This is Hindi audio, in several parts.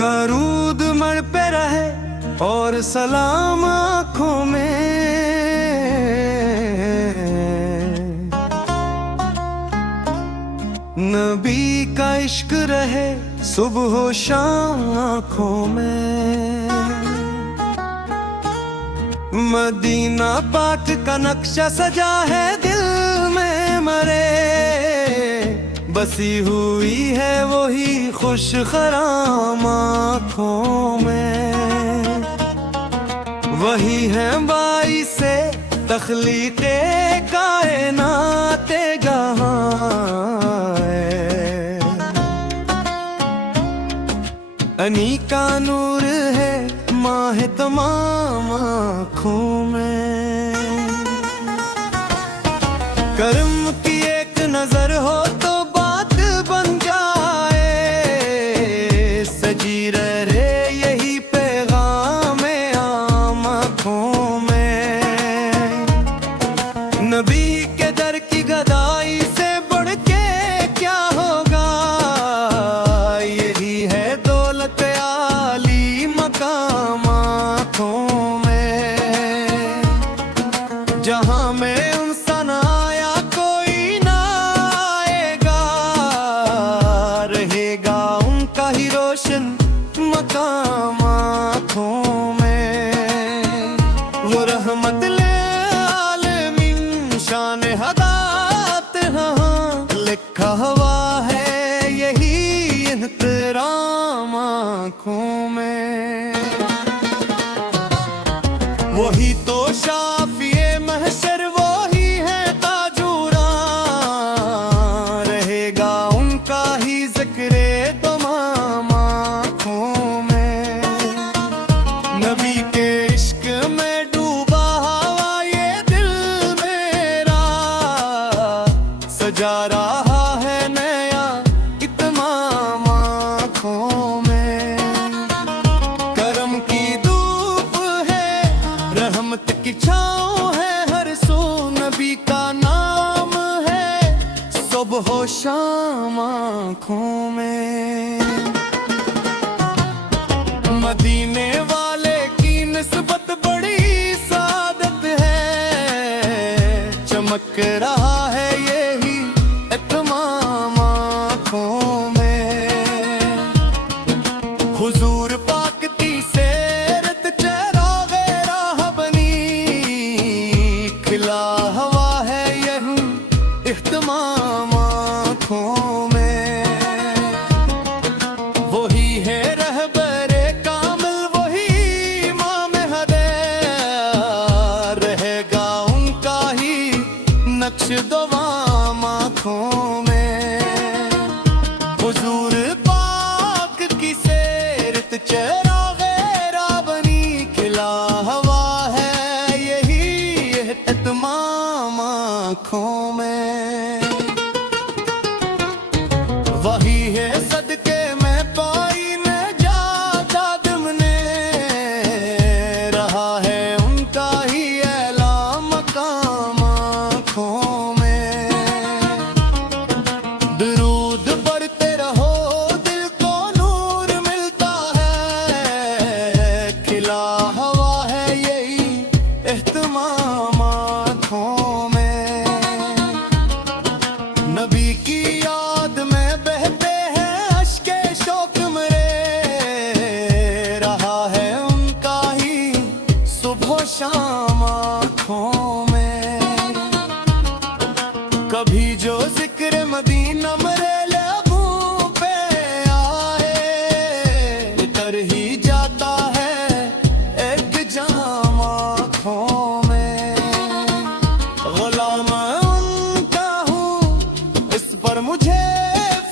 करूद मर पे रहे और सलाम आँखों में, नबी का इश्क रहे सुबह हो शाम आँखों में। मदीना पाक का नक्शा सजा है दिल में मरे, बसी हुई है वही खुश खराम आँखों में। वही है बाइसे तख्लीक़े कायनाते जहां है, अनी का नूर है माह तमाम आँखों में। करम की एक नजर हो तो बात बन जाए, सजी रहे यही पैगाम आम आँखों में। नबी के दर की गदाई से बढ़ के क्या होगा, यही है दौलत आली मकाम आँखों में। जहां में उनसा ना आया कोई ना आएगा, रहेगा उनका ही रोशन मकाम आँखों में। वो रहमत ले आलमीन शान हदात हाँ, लिखा हुआ है यही एहतराम आँखों में। वही तो शाफिए महशर वही है ताजूरा, रहेगा उनका ही जिक्रे तमाम आँखों में। नबी के इश्क में डूबा हुआ ये दिल मेरा, सजा रहा है नया इत्माम आँखों में। करम की धूप है रहमत की छाँव है हर सू, नबी का नाम है सुबह हो शाम आँखों में। मदीने वाले की निस्बत बड़ी सादत है, चमक रहा है यही इत्माम आँखों में। हुजूर पाक की सेरत चरागे राह बनी, खिला हवा है यही इख्तिमाम आँखों में। वही है रहबरे कामिल वही इमाम हदे, रहेगा उनका ही नक्श दोवाम आँखों में। हुजूर पाक की सेरत चरागे राह बनी, खिला हवा है यही इत्माम आँखों में। वही है सदके में पाई नजात ने, रहा है उनका ही ऐलान मकाम आँखों में। दुरूद पढ़ते रहो दिल को नूर मिलता है, खिला हवा है यही इत्माम आँखों में। नबी की याद में बहते हैं अश्के शौक मेरे, रहा है उनका ही सुबह शाम आँखों में। कभी जो जिक्र मदीना मेरे लबों पे आए, कर ही जाता है एक जाम आँखों में। गुलाम उनका हूँ इस पर मुझे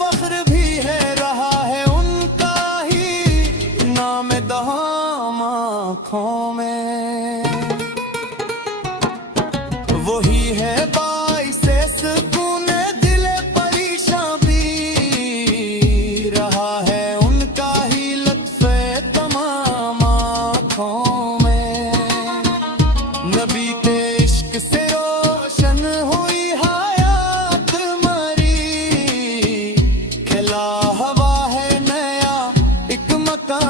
फख्र भी है, रहा है उनका ही नाम दहाम आँखों में। वही है बाइसे सुकून दिल परेशान भी, रहा है उनका ही लत्फ़े तमाम आँखों में। नबी के इश्क से रोशन हुई हयात मरी, खिला हवा है नया एक मकाम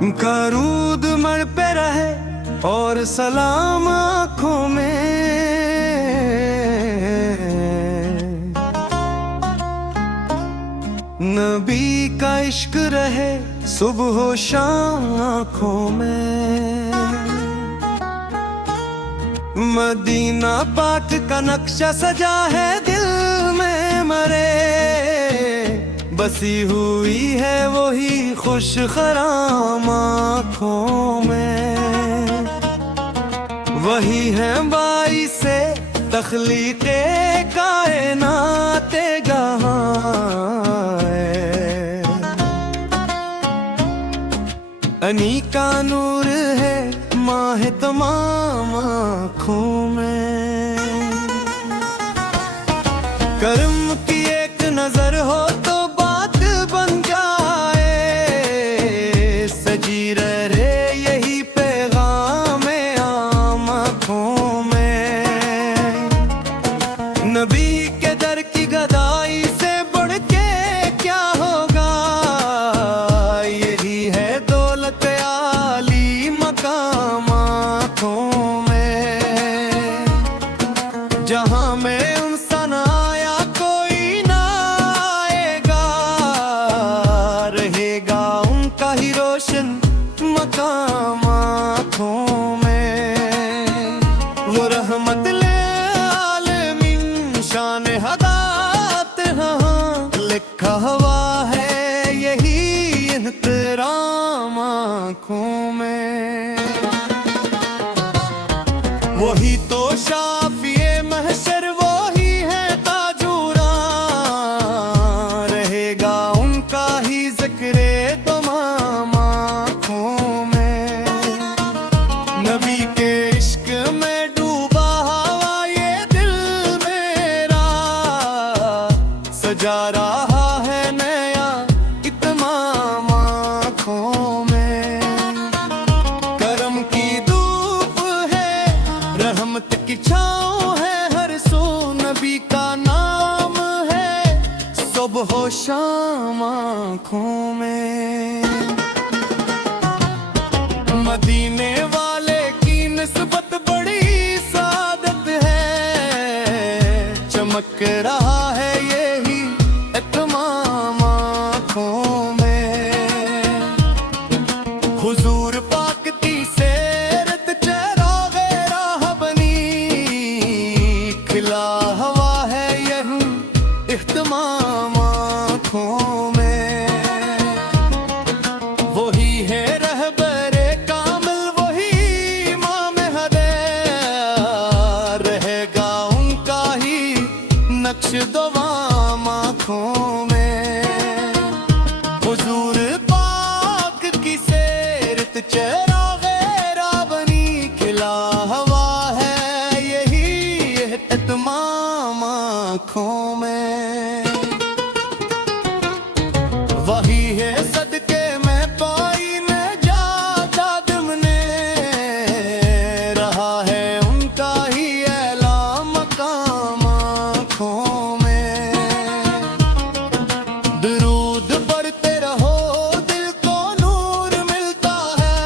करूद मर पे रहे और सलाम आँखों में, नबी का इश्क रहे सुबह शाम आँखों में। मदीना पाक का नक्शा सजा है दिल में मरे, बसी हुई है वही खुश खराम आँखों में। वही है बाइसे तख्लीक़े कायनाते गहां, अनी का नूर है माह तमाम आँखों में। करम की एक नजर हो तो बात बन जाए, सजी रहे यही पैगाम आम आँखों में। नबी के दर की गदाई से बढ़ के क्या होगा, यही है दौलत आली मकाम आँखों में। जहाँ में उनसा न आया कोई ना आएगा, रहेगा उनका ही रोशन मकाम आँखों में। वो रहमत ले आलमीन शान हदात, हाँ लिखा हुआ है यही एहतराम आँखों में। वही तो शाफिए महशर, वही है ताजुरा, रहेगा उनका ही जिक्रे तमाम आँखों में। नबी के इश्क में डूबा हुआ ये दिल मेरा, सजा रहा है नया इत्माम आँखों में। करम की धूप है, रहमत की छाँव है, हर सो नबी का नाम है सुबह शाम आँखों में। मदीने वाले की निस्बत बड़ी सादत है, चमक रहा है यही इत्माम आँखों में। हुजूर पाक की सेरत चरागे राह बनी, खिला हवा है यही इत्माम आँखों में। वही है रहबरे कामिल, वही इमाम हदैर, रहेगा उनका ही नक्श दोवाम आँखों में। हुजूर पाक की सेरत चरागे राह बनी, खिला हवा है यही इत्माम आँखों में। वही है सदके में पाई में जाद ने, रहा है उनका ही ऐला मकाम आँखों में। दुरूद पढ़ते रहो दिल को नूर मिलता है,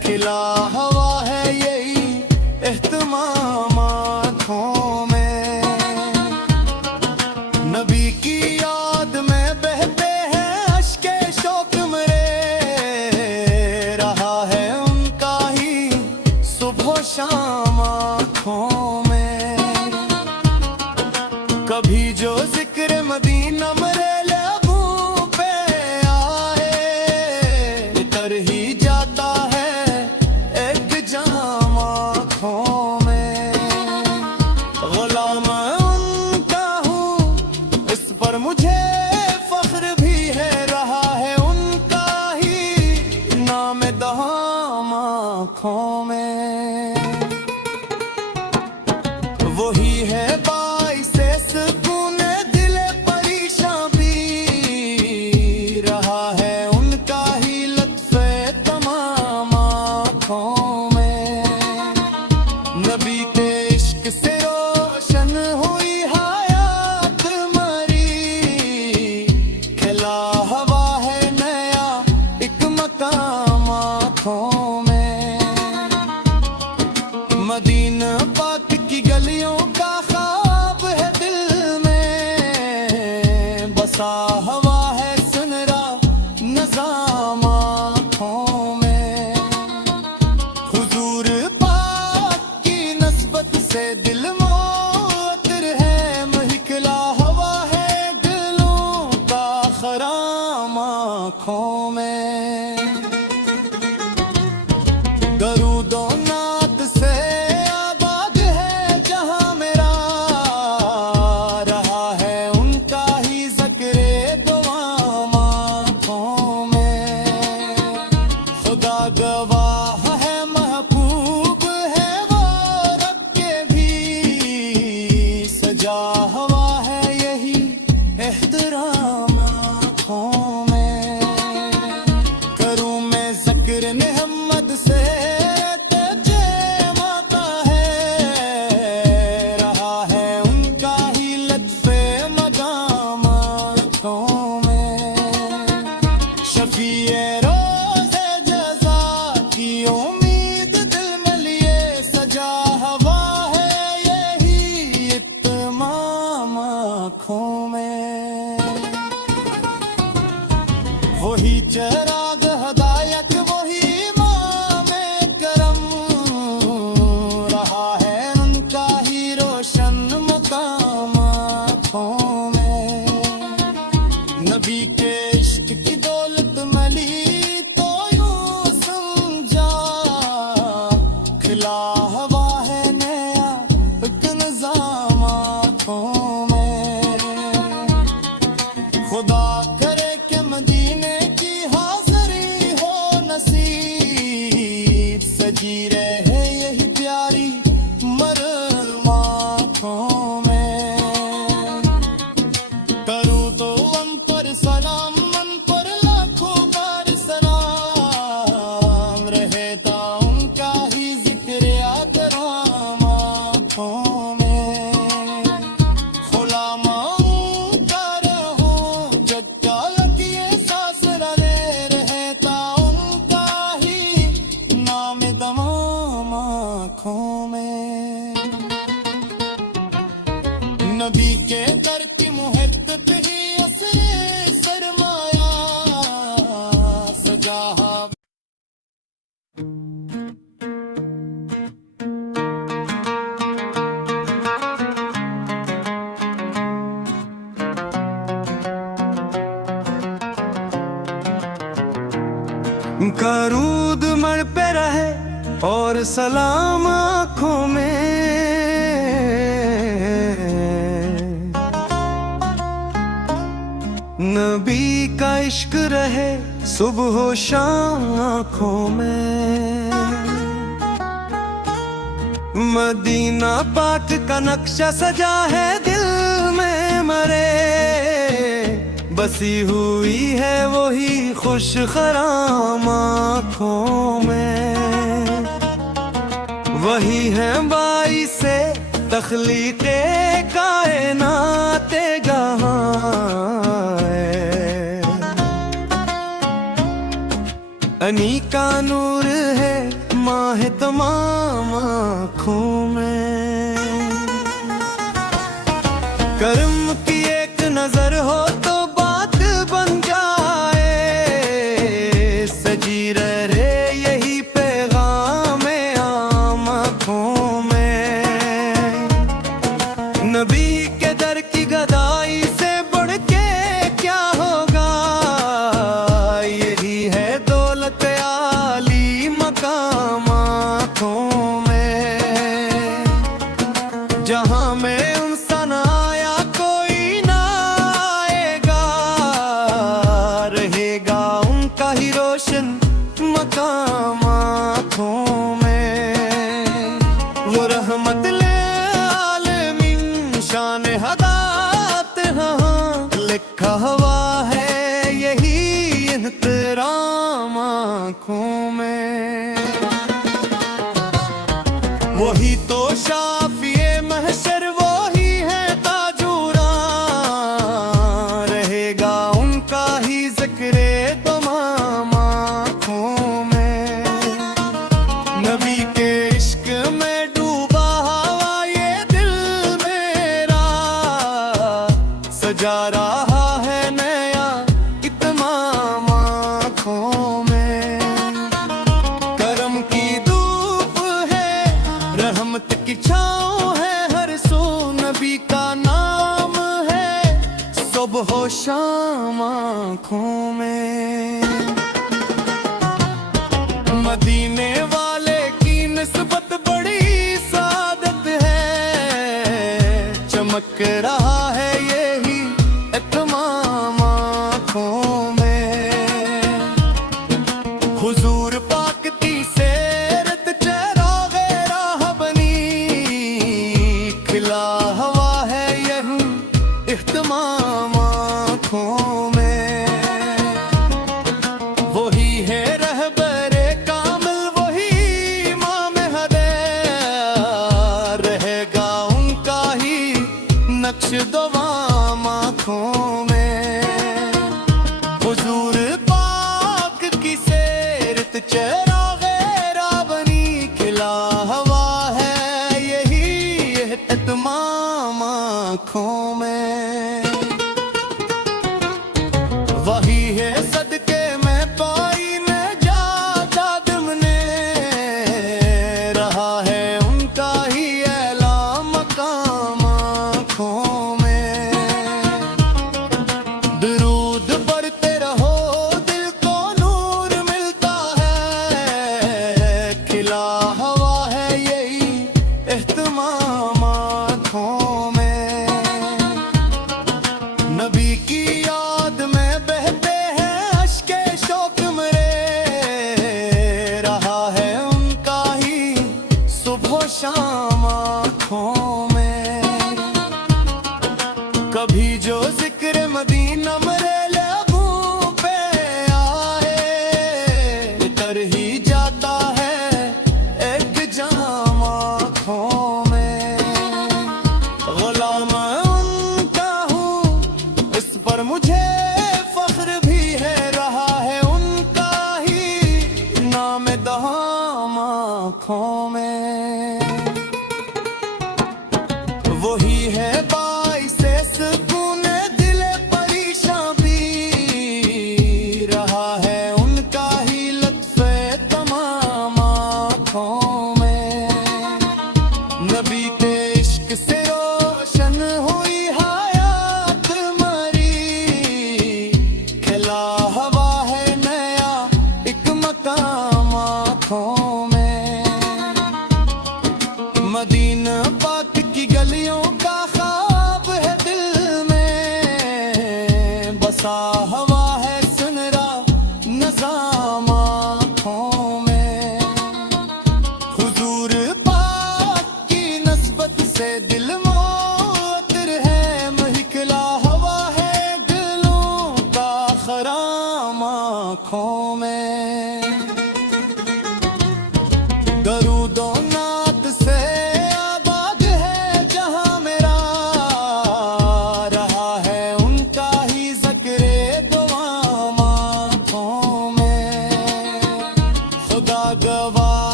खिला हवा है यही इत्माम आँखों में। नबी की याद में बहते हैं अश्के शौक मेरे, रहा है उनका ही सुबह शाम आँखों में। कभी जो जिक्र मदीना मेरे लबों पे आए, कर ही जाता है एक जाम आँखों में। गुलाम उनका हूँ इस पर मुझे फख्र भी है, रहा है उनका ही नाम दहाम आँखों में। वही है बाइसे सुकून दिल परेशान भी, रहा है उनका ही लत्फ़े तमाम आँखों में। नबी के इश्क से रोशन हुई हयात मरी, खिला हवा है नया एक करूद मर पे रहे और सलाम आँखों में, नबी का इश्क रहे सुबह हो शाम आँखों में। मदीना पाक का नक्शा सजा है दिल में मरे, बसी हुई है वही खुश खराम आँखों में। वही है बाई से तख्लीक़े कायनाते गहाँ है, अनी का नूर है माह तमाम आँखों में। करम की एक नजर हो तो बात बन जाए, सजी रहे यही पैगाम आम आँखों में। नबी के दर की गदाई से बढ़ के क्या होगा, यही है दौलत आली मकाम आँखों में। जहाँ में उनसा ना आया कोई ना आएगा, रहेगा उनका ही रोशन मकाम आँखों में। वो रहमत ले आलमीन शान हदात हाँ, लिखा हुआ है यही एहतराम आँखों में। वही तो शाफिए महशर वही है ताजूरा, रहेगा उनका ही ज़िक्रे तमाम आँखों में। नबी के इश्क में डूबा हुआ ये दिल मेरा, सजा रहा है नया इत्माम आँखों में। करम की धूप है रहमत की छाँव है हर सू, नबी का नाम है सुबह हो शाम आँखों में। मदीने वाले की निस्बत बड़ी सादत है, चमक रहा है यही इत्माम आँखों में। हुजूर पाक की सेरत चरागे राह बनी, खिला हवा है यही इख्तिमाम आँखों में। वही है रहबरे कामिल वही इमाम हदे, रहेगा उनका ही नक्श दोवाम आँखों में। हुजूर पाक की सेरत चरागे राह बनी, खिला हवा है यही इत्माम आँखों में। वही है सदके में पाई में जात ने, रहा है उनका ही ऐला मकाम आँखों में। दुरूद पढ़ते रहो दिल को नूर मिलता है, खिला हवा है यही इत्माम आँखों में। नबी की याद में बहते हैं अश्के शौक मेरे, रहा है उनका ही सुबह शाम आँखों में। कभी जो जिक्र मदीना मेरे लबों पे आए, कर ही जाता है एक जाम आँखों में। गुलाम उनका हूँ इस पर मुझे फख्र भी है, रहा है उनका ही नाम दहाम आँखों में। वही है बाई से सुकून दिल परेशान भी, रहा है उनका ही लत्फ़े तमाम आँखों में। नबी के इश्क से रोशन हुई हयात मरी, खिला हवा है नया एक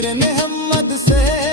तेरे मोहम्मद से